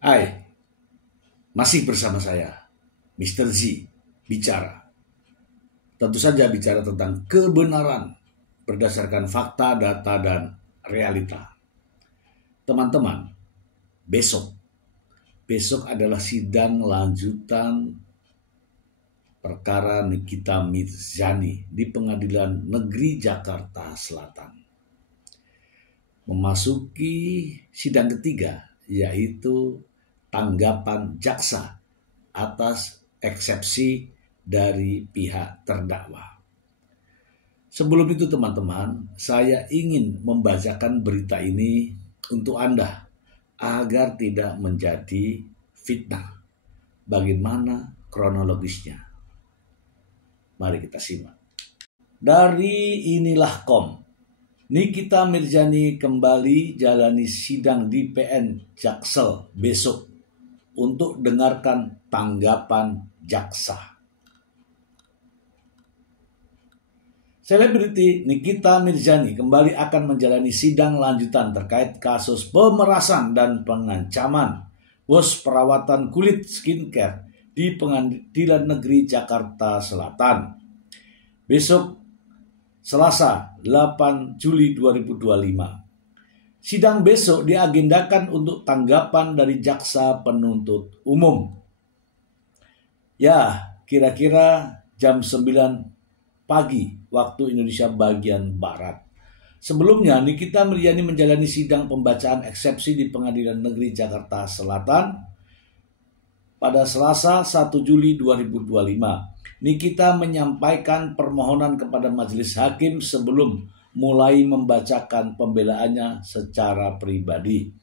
Hai, masih bersama saya, Mr. Z, bicara. Tentu saja bicara tentang kebenaran berdasarkan fakta, data, dan realita. Teman-teman, besok adalah sidang lanjutan perkara Nikita Mirzani di Pengadilan Negeri Jakarta Selatan. Memasuki sidang ketiga, yaitu tanggapan jaksa atas eksepsi dari pihak terdakwa. Sebelum itu teman-teman, saya ingin membacakan berita ini untuk Anda agar tidak menjadi fitnah. Bagaimana kronologisnya? Mari kita simak. Dari inilah.com, Nikita Mirzani kembali jalani sidang di PN Jaksel besok untuk dengarkan tanggapan jaksa. Selebriti Nikita Mirzani kembali akan menjalani sidang lanjutan terkait kasus pemerasan dan pengancaman bos perawatan kulit skincare di Pengadilan Negeri Jakarta Selatan. Besok Selasa 8 Juli 2025. Sidang besok diagendakan untuk tanggapan dari jaksa penuntut umum. Ya, kira-kira jam 9 pagi waktu Indonesia bagian Barat. Sebelumnya, Nikita Mirzani menjalani sidang pembacaan eksepsi di Pengadilan Negeri Jakarta Selatan pada Selasa 1 Juli 2025. Nikita menyampaikan permohonan kepada majelis hakim sebelum mulai membacakan pembelaannya secara pribadi.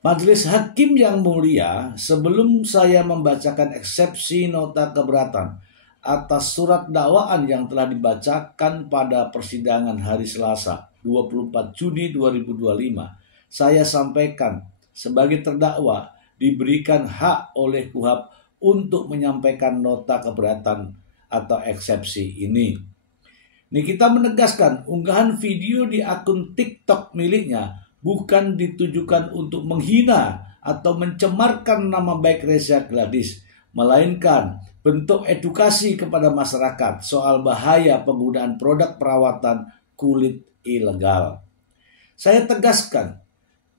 Majelis hakim yang mulia, sebelum saya membacakan eksepsi nota keberatan atas surat dakwaan yang telah dibacakan pada persidangan hari Selasa 24 Juni 2025, saya sampaikan sebagai terdakwa diberikan hak oleh KUHP untuk menyampaikan nota keberatan atau eksepsi ini. Nikita menegaskan unggahan video di akun TikTok miliknya bukan ditujukan untuk menghina atau mencemarkan nama baik Reza Gladys, melainkan bentuk edukasi kepada masyarakat soal bahaya penggunaan produk perawatan kulit ilegal. Saya tegaskan,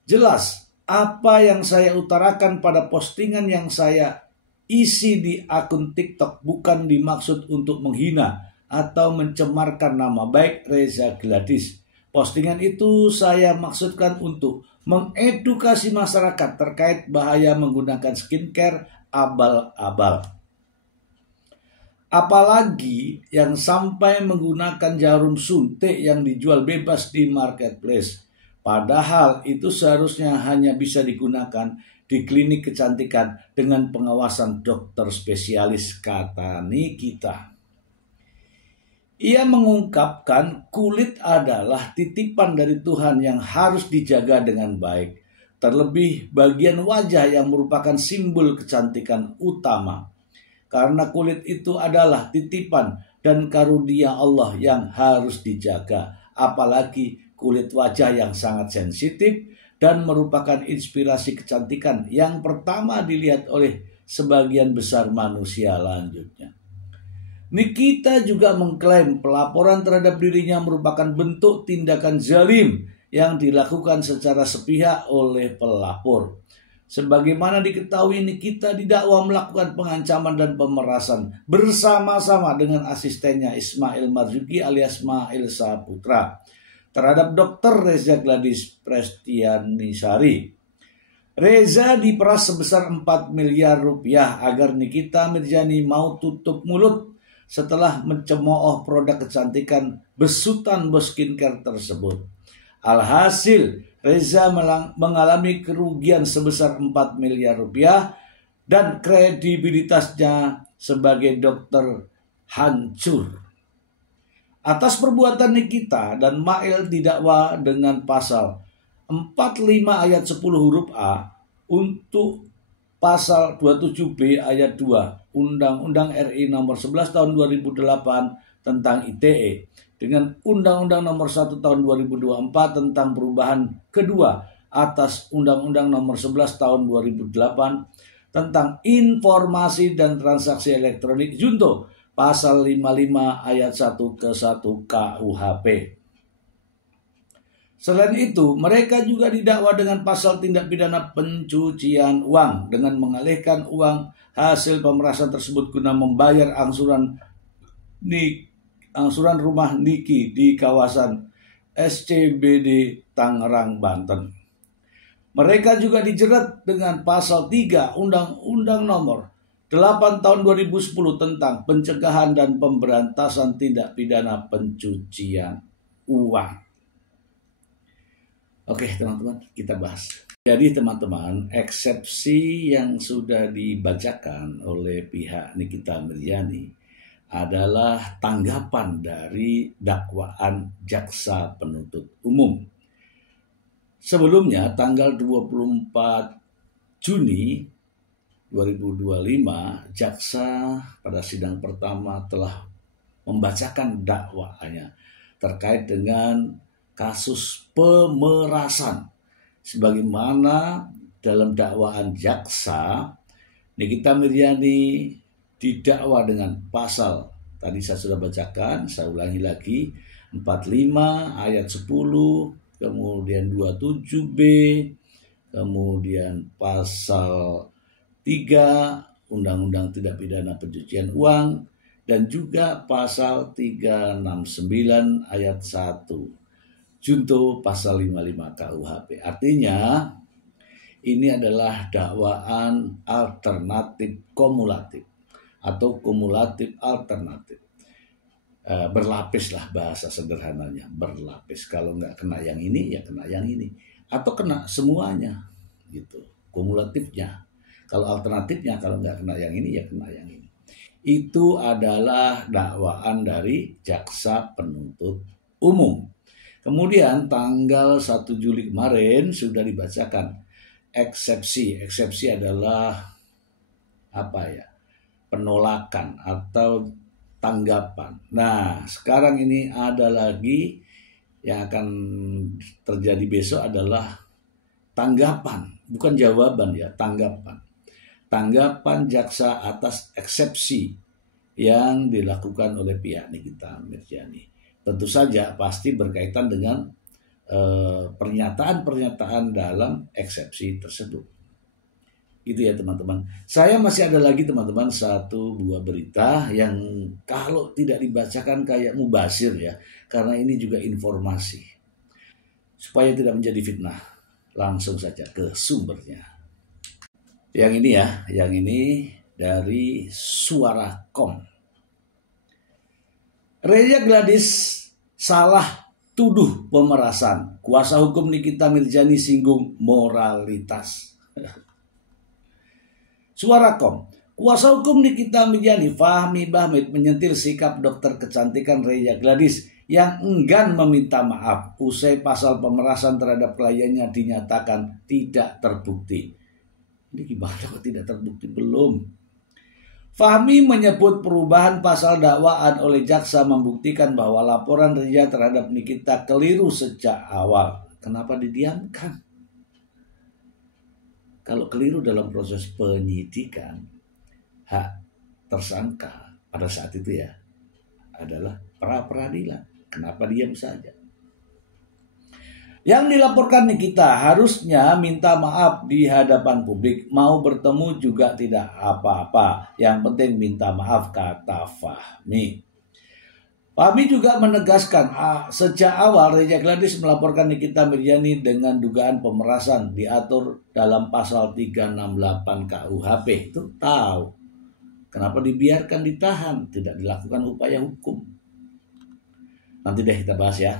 jelas apa yang saya utarakan pada postingan yang saya isi di akun TikTok bukan dimaksud untuk menghina atau mencemarkan nama baik Reza Gladys. Postingan itu saya maksudkan untuk mengedukasi masyarakat terkait bahaya menggunakan skincare abal-abal. Apalagi yang sampai menggunakan jarum suntik yang dijual bebas di marketplace. Padahal itu seharusnya hanya bisa digunakan di klinik kecantikan dengan pengawasan dokter spesialis, kata Nikita. Ia mengungkapkan kulit adalah titipan dari Tuhan yang harus dijaga dengan baik, terlebih bagian wajah yang merupakan simbol kecantikan utama. Karena kulit itu adalah titipan dan karunia Allah yang harus dijaga, apalagi kulit wajah yang sangat sensitif dan merupakan inspirasi kecantikan yang pertama dilihat oleh sebagian besar manusia lanjutnya. Nikita juga mengklaim pelaporan terhadap dirinya merupakan bentuk tindakan zalim yang dilakukan secara sepihak oleh pelapor. Sebagaimana diketahui, Nikita didakwa melakukan pengancaman dan pemerasan bersama-sama dengan asistennya Ismail Marzuki alias Mail Saputra terhadap Dr. Reza Gladys Prestianisari. Reza diperas sebesar 4 miliar rupiah agar Nikita Mirzani mau tutup mulut setelah mencemooh produk kecantikan besutan bos skincare tersebut. Alhasil, Reza mengalami kerugian sebesar 4 miliar rupiah dan kredibilitasnya sebagai dokter hancur. Atas perbuatan Nikita dan Mail didakwa dengan pasal 45 ayat 10 huruf A untuk pasal 27B ayat 2 Undang-Undang RI nomor 11 tahun 2008 tentang ITE dengan Undang-Undang nomor 1 tahun 2024 tentang perubahan kedua atas Undang-Undang Nomor 11 Tahun 2008 tentang informasi dan transaksi elektronik junto pasal 55 ayat 1 ke 1 KUHP. Selain itu, mereka juga didakwa dengan pasal tindak pidana pencucian uang dengan mengalihkan uang hasil pemerasan tersebut guna membayar angsuran rumah Niki di kawasan SCBD Tangerang, Banten. Mereka juga dijerat dengan pasal 3 Undang-Undang Nomor 8 Tahun 2010 tentang pencegahan dan pemberantasan tindak pidana pencucian uang. Oke teman-teman, kita bahas. Jadi teman-teman, eksepsi yang sudah dibacakan oleh pihak Nikita Mirzani adalah tanggapan dari dakwaan jaksa penuntut umum. Sebelumnya tanggal 24 Juni 2025, jaksa pada sidang pertama telah membacakan dakwaannya terkait dengan kasus pemerasan. Sebagaimana dalam dakwaan jaksa, Nikita Mirzani didakwa dengan pasal, tadi saya sudah bacakan, saya ulangi lagi, 45 ayat 10, kemudian 27B, kemudian pasal 3 Undang-Undang Tindak Pidana Pencucian Uang, dan juga pasal 369 ayat 1 junto pasal 55 KUHP. Artinya ini adalah dakwaan alternatif kumulatif atau kumulatif alternatif. Berlapis lah bahasa sederhananya, berlapis. Kalau nggak kena yang ini ya kena yang ini, atau kena semuanya gitu, kumulatifnya. Kalau alternatifnya kalau nggak kena yang ini ya kena yang ini. Itu adalah dakwaan dari jaksa penuntut umum. Kemudian tanggal 1 Juli kemarin sudah dibacakan eksepsi. Eksepsi adalah penolakan atau tanggapan. Nah, sekarang ini ada lagi yang akan terjadi besok adalah tanggapan, bukan jawaban ya, tanggapan. Tanggapan jaksa atas eksepsi yang dilakukan oleh pihak Nikita Mirzani. Tentu saja pasti berkaitan dengan pernyataan-pernyataan dalam eksepsi tersebut. Itu ya teman-teman. Saya masih ada lagi teman-teman satu buah berita yang kalau tidak dibacakan kayak mubazir ya, karena ini juga informasi. Supaya tidak menjadi fitnah, langsung saja ke sumbernya. Yang ini ya, yang ini dari Suara.com. Reza Gladys salah tuduh pemerasan. Kuasa hukum Nikita Mirzani singgung moralitas. Suara.com. Kuasa hukum Nikita Mirzani, Fahmi Bahmid, menyentil sikap dokter kecantikan Reza Gladys yang enggan meminta maaf usai pasal pemerasan terhadap kliennya dinyatakan tidak terbukti. Ini gimana kok tidak terbukti? Belum. Fahmi menyebut perubahan pasal dakwaan oleh jaksa membuktikan bahwa laporan Reza terhadap Nikita keliru sejak awal. Kenapa didiamkan? Kalau keliru dalam proses penyidikan, hak tersangka pada saat itu ya adalah pra peradilan. Kenapa diam saja? Yang dilaporkan Nikita harusnya minta maaf di hadapan publik. Mau bertemu juga tidak apa-apa. Yang penting minta maaf, kata Fahmi. Fahmi juga menegaskan sejak awal Reza Gladys melaporkan Nikita Mirzani dengan dugaan pemerasan diatur dalam pasal 368 KUHP. Itu tahu. Kenapa dibiarkan ditahan? Tidak dilakukan upaya hukum. Nanti deh kita bahas ya.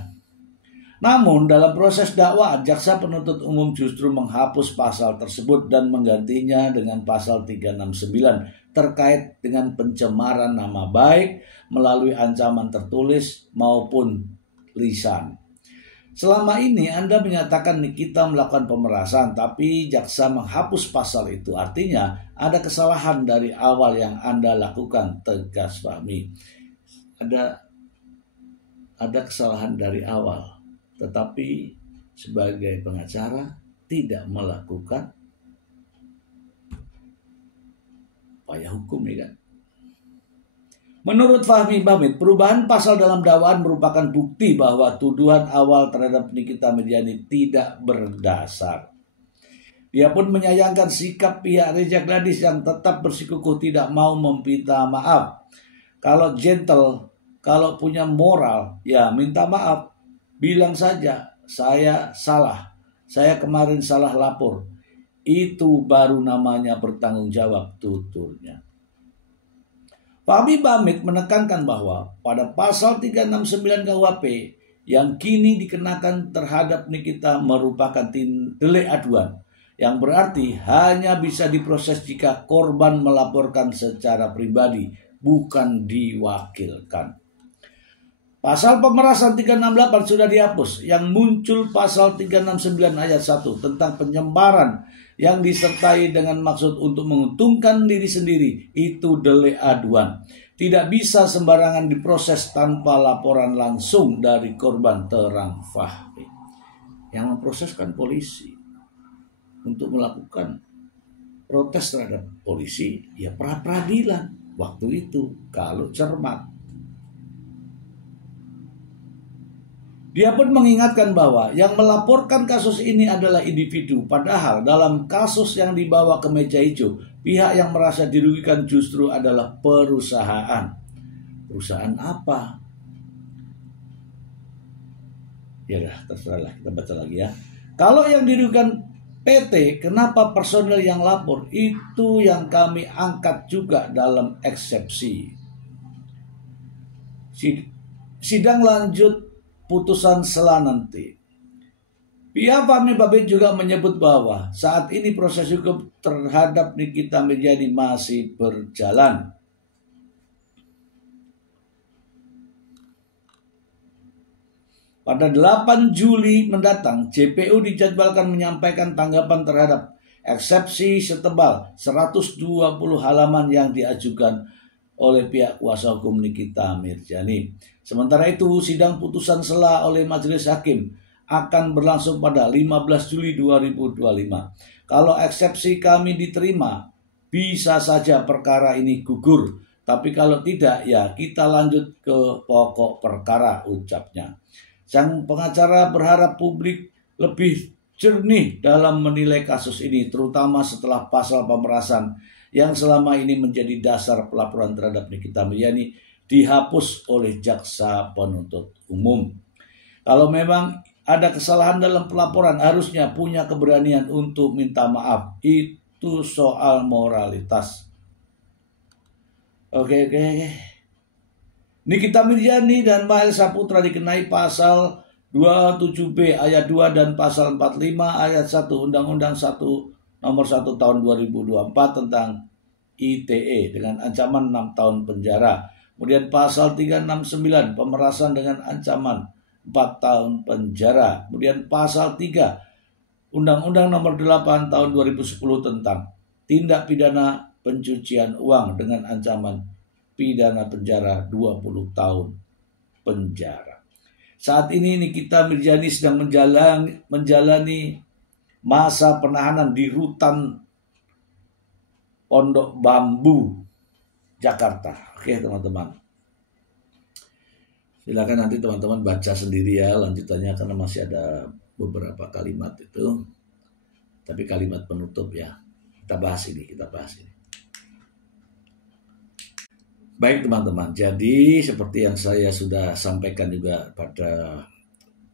Namun dalam proses dakwaan, jaksa penuntut umum justru menghapus pasal tersebut dan menggantinya dengan pasal 369 terkait dengan pencemaran nama baik melalui ancaman tertulis maupun lisan. Selama ini Anda menyatakan Nikita melakukan pemerasan, tapi jaksa menghapus pasal itu. Artinya ada kesalahan dari awal yang Anda lakukan, tegas Fahmi. Ada kesalahan dari awal. Tetapi sebagai pengacara tidak melakukan upaya hukum, ya kan? Menurut Fahmi Bahmid, perubahan pasal dalam dakwaan merupakan bukti bahwa tuduhan awal terhadap Nikita Mirzani tidak berdasar. Dia pun menyayangkan sikap pihak Reza Gladys yang tetap bersikukuh tidak mau meminta maaf. Kalau gentle, kalau punya moral, ya minta maaf. Bilang saja, saya salah. Saya kemarin salah lapor. Itu baru namanya bertanggung jawab, tuturnya. Fahmi Bahmid menekankan bahwa pada pasal 369 KUHP yang kini dikenakan terhadap Nikita merupakan delik aduan, yang berarti hanya bisa diproses jika korban melaporkan secara pribadi, bukan diwakilkan. Pasal pemerasan 368 sudah dihapus, yang muncul pasal 369 ayat 1 tentang penyebaran yang disertai dengan maksud untuk menguntungkan diri sendiri, itu delik aduan. Tidak bisa sembarangan diproses tanpa laporan langsung dari korban, terang Fahmi. Yang memproseskan polisi untuk melakukan protes terhadap polisi, ya pra peradilan waktu itu kalau cermat. Dia pun mengingatkan bahwa yang melaporkan kasus ini adalah individu, padahal dalam kasus yang dibawa ke meja hijau, pihak yang merasa dirugikan justru adalah perusahaan. Perusahaan apa? Ya dah, terserahlah, kita baca lagi ya. Kalau yang dirugikan PT, kenapa personel yang lapor? Itu yang kami angkat juga dalam eksepsi. Sidang lanjut putusan setelah nanti. Pihak Fahmi Bahmid juga menyebut bahwa saat ini proses hukum terhadap Nikita Mirzani masih berjalan. Pada 8 Juli mendatang, JPU dijadwalkan menyampaikan tanggapan terhadap eksepsi setebal 120 halaman yang diajukan oleh pihak kuasa hukum Nikita Mirzani. Sementara itu, sidang putusan sela oleh Majelis Hakim akan berlangsung pada 15 Juli 2025. Kalau eksepsi kami diterima, bisa saja perkara ini gugur. Tapi kalau tidak, ya kita lanjut ke pokok perkara, ucapnya. Sang pengacara berharap publik lebih jernih dalam menilai kasus ini, terutama setelah pasal pemerasan yang selama ini menjadi dasar pelaporan terhadap Nikita Mirzani dihapus oleh jaksa penuntut umum. Kalau memang ada kesalahan dalam pelaporan, harusnya punya keberanian untuk minta maaf. Itu soal moralitas. Oke. Nikita Mirzani dan Mael Saputra dikenai pasal 27B ayat 2 dan pasal 45 ayat 1 Undang-Undang 1 nomor 1 tahun 2024 tentang ITE dengan ancaman 6 tahun penjara. Kemudian pasal 369 pemerasan dengan ancaman 4 tahun penjara. Kemudian pasal 3 Undang-Undang nomor 8 tahun 2010 tentang tindak pidana pencucian uang dengan ancaman pidana penjara 20 tahun penjara. Saat ini Nikita Mirzani sedang menjalani masa penahanan di rutan Pondok Bambu, Jakarta. Oke teman-teman, silakan nanti teman-teman baca sendiri ya lanjutannya karena masih ada beberapa kalimat itu. Tapi kalimat penutup ya. Kita bahas ini. Baik teman-teman, jadi seperti yang saya sudah sampaikan juga pada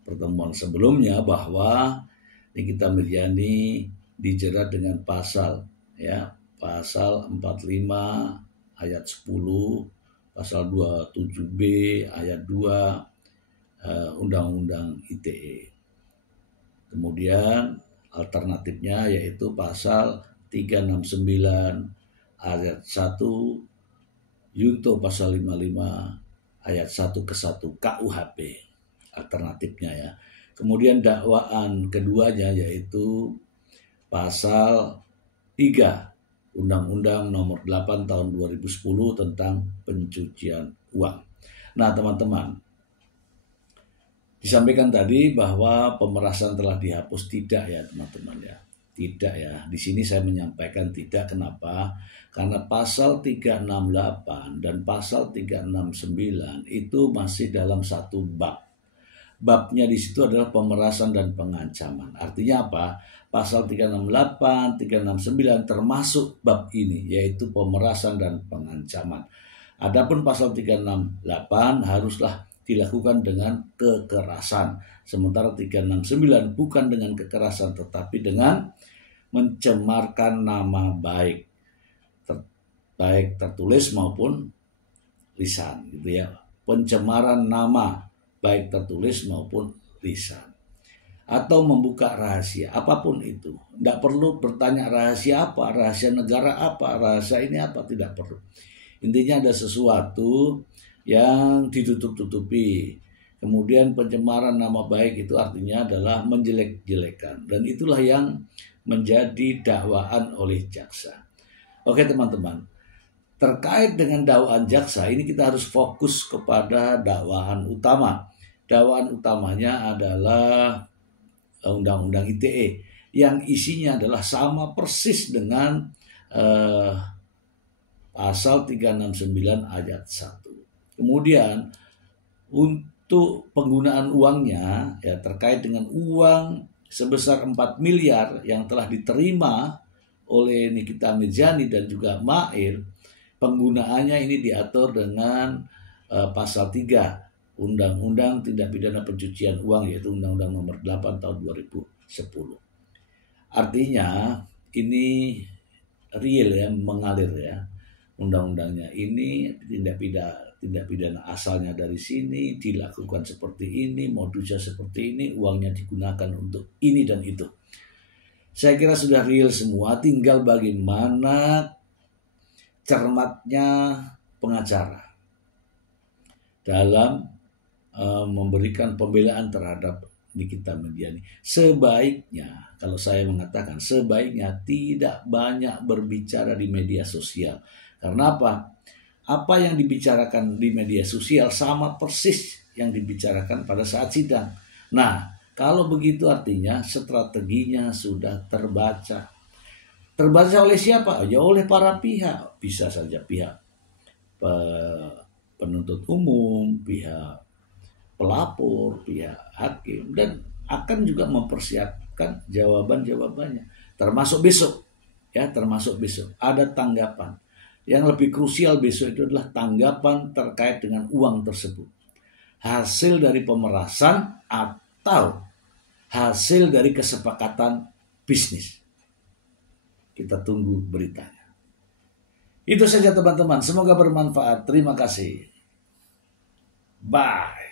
pertemuan sebelumnya bahwa Nikita Mirzani dijerat dengan pasal 45 ayat 10, pasal 27B ayat 2 Undang-Undang ITE. Kemudian alternatifnya yaitu pasal 369 ayat 1 Yunto pasal 55 ayat 1 ke 1 KUHP alternatifnya ya. Kemudian dakwaan keduanya yaitu pasal 3 Undang-Undang nomor 8 tahun 2010 tentang pencucian uang. Nah teman-teman, Disampaikan tadi bahwa pemerasan telah dihapus, tidak ya teman-teman ya. Tidak ya. Di sini saya menyampaikan tidak. Kenapa? Karena pasal 368 dan pasal 369 itu masih dalam satu bab. Babnya di situ adalah pemerasan dan pengancaman. Artinya apa? Pasal 368, 369 termasuk bab ini, yaitu pemerasan dan pengancaman. Adapun pasal 368 haruslah dilakukan dengan kekerasan. Sementara 369 bukan dengan kekerasan, tetapi dengan mencemarkan nama baik, baik tertulis maupun lisan, gitu ya. Pencemaran nama baik tertulis maupun lisan. Atau membuka rahasia, apapun itu. Tidak perlu bertanya rahasia apa, rahasia negara apa, rahasia ini apa, tidak perlu. Intinya ada sesuatu yang ditutup-tutupi. Kemudian pencemaran nama baik itu artinya adalah menjelek-jelekan. Dan itulah yang menjadi dakwaan oleh jaksa. Oke teman-teman, terkait dengan dakwaan jaksa ini kita harus fokus kepada dakwaan utama. Dakwaan utamanya adalah Undang-Undang ITE yang isinya adalah sama persis dengan pasal 369 ayat 1. Kemudian untuk penggunaan uangnya ya, terkait dengan uang sebesar 4 miliar yang telah diterima oleh Nikita Mirzani dan juga Mail, penggunaannya ini diatur dengan pasal 3 Undang-Undang Tindak Pidana Pencucian Uang, yaitu Undang-Undang Nomor 8 Tahun 2010. Artinya ini real ya, mengalir ya. Undang-undangnya ini tindak pidana asalnya dari sini, dilakukan seperti ini, modusnya seperti ini, uangnya digunakan untuk ini dan itu. Saya kira sudah real semua, tinggal bagaimana cermatnya pengacara dalam memberikan pembelaan terhadap Nikita Mirzani. Sebaiknya, kalau saya mengatakan sebaiknya tidak banyak berbicara di media sosial. Karena apa? Apa yang dibicarakan di media sosial sama persis yang dibicarakan pada saat sidang. Nah, kalau begitu artinya strateginya sudah terbaca. Terbaca oleh siapa? Ya oleh para pihak. Bisa saja pihak penuntut umum, pihak pelapor, pihak hakim, dan akan juga mempersiapkan jawaban-jawabannya. Termasuk besok ada tanggapan. Yang lebih krusial besok itu adalah tanggapan terkait dengan uang tersebut. Hasil dari pemerasan atau hasil dari kesepakatan bisnis. Kita tunggu beritanya. Itu saja teman-teman. Semoga bermanfaat. Terima kasih. Bye.